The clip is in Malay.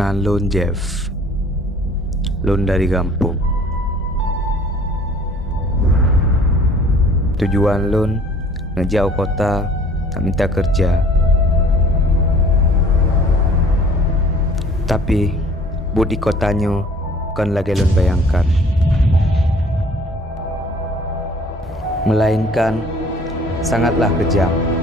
Nan Lon Jeff, Lon dari kampung. Tujuan Lon ngejauh kota, nak minta kerja. Tapi buat di kotanya bukan lagi Lon bayangkan, melainkan sangatlah kejam.